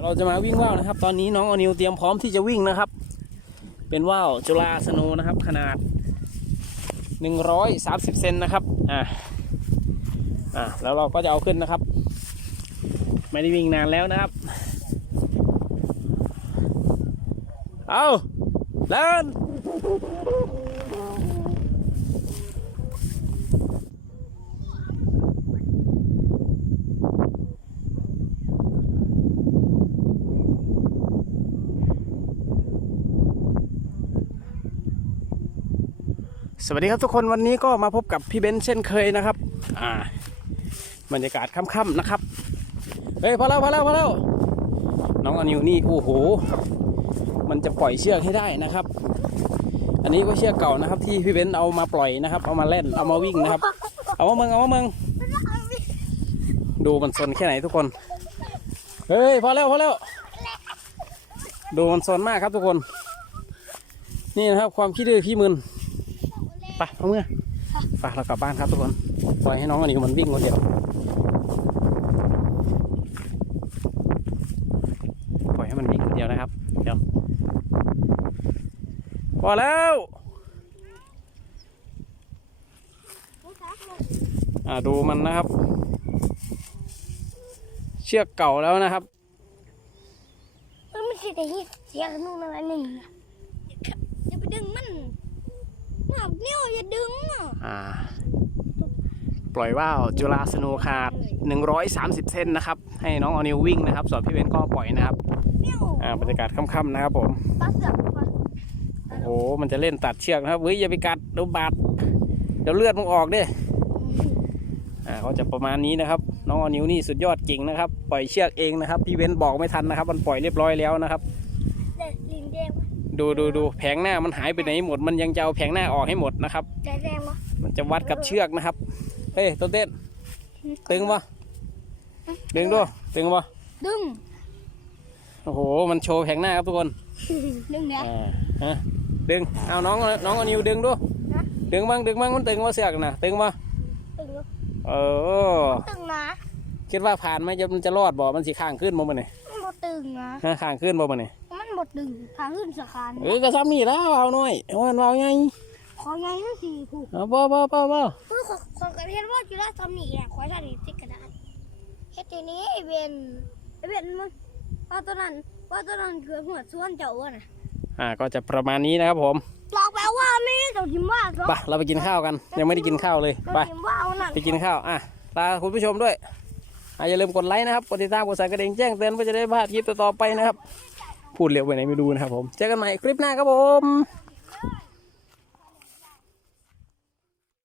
ยวเราจะมาวิ่งว่าวนะครับ ตอนนี้น้องอนิวเตรียมพร้อมที่จะวิ่งนะครับ เป็นว่าวจุฬาสโนนะครับ ขนาด 130 เซนนะครับ อ่าอ่าแล้วเราก็จะเอาขึ้นนะครับ ไม่ได้วิ่งนานแล้วนะครับ เอาเล่น สวัสดีครับทุกคนวันนี้ก็มาพบกับพี่เบนซ์เช่นเคยนะครับ อ่า บรรยากาศค่ำๆนะครับ เฮ้ยพอแล้วพอแล้วพอแล้วน้องอนิวนี่โอ้โห มันจะปล่อยเชือกให้ได้นะครับ อันนี้ก็เชือกเก่านะครับ ที่พี่เบนซ์เอามาปล่อยนะครับ เอามาเล่นเอามาวิ่งนะครับ เอามาเมืองเอามาเมืองดูมันซนแค่ไหนทุกคน เฮ้ยพอแล้วพอแล้ว ดูมันซนมากครับทุกคน นี่นะครับความขี้ดื้อขี้มึน ไปเอาเมื่อไปเรากลับบ้านครับทุกคนปล่อยให้น้องอนิวมันวิ่งคนเดียวปล่อยให้มันวิ่งคนเดียวนะครับเดี๋ยวพอแล้วอ่าดูมันนะครับ เชือกเก่าแล้วนะครับมันไม่ใช่แต่เหี้ยเสียงนู่นอะไรหนึ่งนะอย่าไปดึงมัน หนับนิ้วอย่าดึงอะอ่า ปล่อยว่าวจุฬาสโนว์ขาด 130 เซนนะครับ ให้น้องเอานิววิ่งนะครับ ส่วนพี่เบนก็ปล่อยนะครับ นิ้วอ่าบรรยากาศค่ำๆนะครับผม ปลาเสือกปลาโอ้โหมันจะเล่นตัดเชือกนะครับเฮ้ยอย่าไปกัดเดี๋ยวบาดเดี๋ยวเลือดมันออกเด้อ่าเขาจะประมาณนี้นะครับ น้องอนิวนี่สุดยอดจริงนะครับ ปล่อยเชือกเองนะครับ พี่เว้นบอกไม่ทันนะครับ มันปล่อยเรียบร้อยแล้วนะครับแต่ลินแดงปะ ดูดูดูแผงหน้ามันหายไปไหนหมด มันยังจะเอาแผงหน้าออกให้หมดนะครับแต่แดงปะมันจะวัดกับเชือกนะครับ เฮ้ยต้นเต้นตึงปะดึงด้วยตึงปะดึง โอ้โห มันโชว์แผงหน้าครับทุกคน ดึงเนี่ยอ่าฮะดึง เอาน้องน้องอนิวดึงด้วยดึงบ้างดึงบ้างมันตึงว่าเสือกนะตึงปะตึงเนอะเออตึงนะคิดว่าผ่านไหมจะมันจะรอดบ่ มันสิข้างขึ้นบ่มันนี่มันบดตึงนะฮะข้างขึ้นบ่มันนี่มันบ ดดึงทางขึ้นสะพานเออก็ซ้ำนี่แล้วเอาหน่อยเอามันเอาไงขอไงนั่นสิผูกเอาบ่บ่บ่บ่เพื่อขอขอกระเทียมว่าจุฬาทำนี่แหละขอฉันนี่ติดกระดาษเฮ็ดทีนี้ไอเวนไอเวนมันว่าตัวนั้นว่าตัวนั้นคือหัวส่วนเจ้าอะนะอ่าก็จะประมาณนี้นะครับผมบอกแปลว่านี่เจ้าทิมว่าเหรอไปเราไปกินข้าวกัน ยังไม่ได้กินข้าวเลยเจ้าไปทิมว่าเอาหนังไปกินข้าวอะลาคุณผู้ชมด้วยอะอย่าลืมกดไลค์นะครับ กดติดตาม กดสั่นกระดิ่งแจ้งเตือนเพื่อจะได้ไม่พลาดคลิปต่อๆไปนะครับ พูดเร็วไปไหนไม่รู้นะครับผม เจอกันใหม่คลิปหน้าครับผม